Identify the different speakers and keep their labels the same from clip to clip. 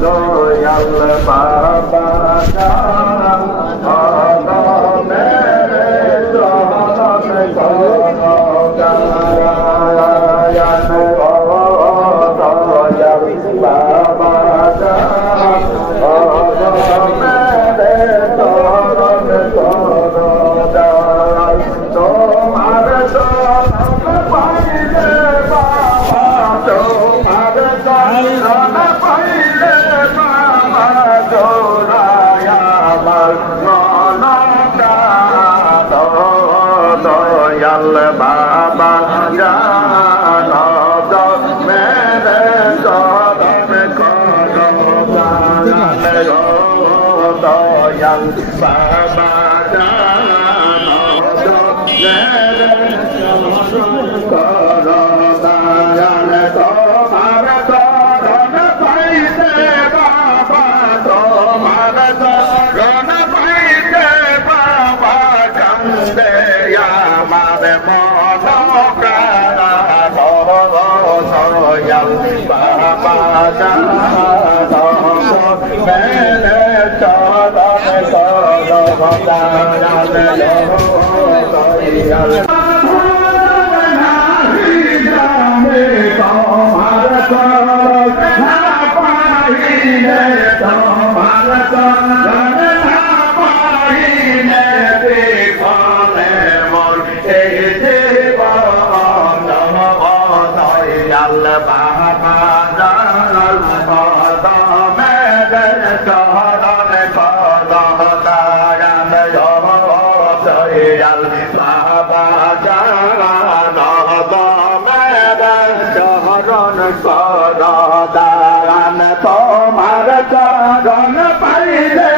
Speaker 1: দয়াল বাবা লাল বাবা দয়াল বাবা কর দয়াল তোমার Thank you. বাবা চরণ কর দান তোমার চরণ পাইলে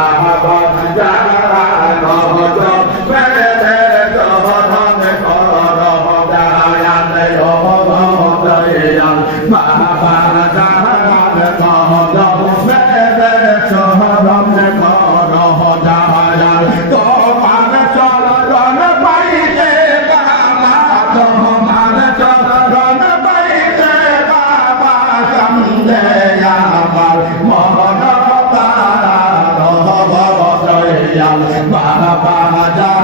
Speaker 1: ذهب جاء Raja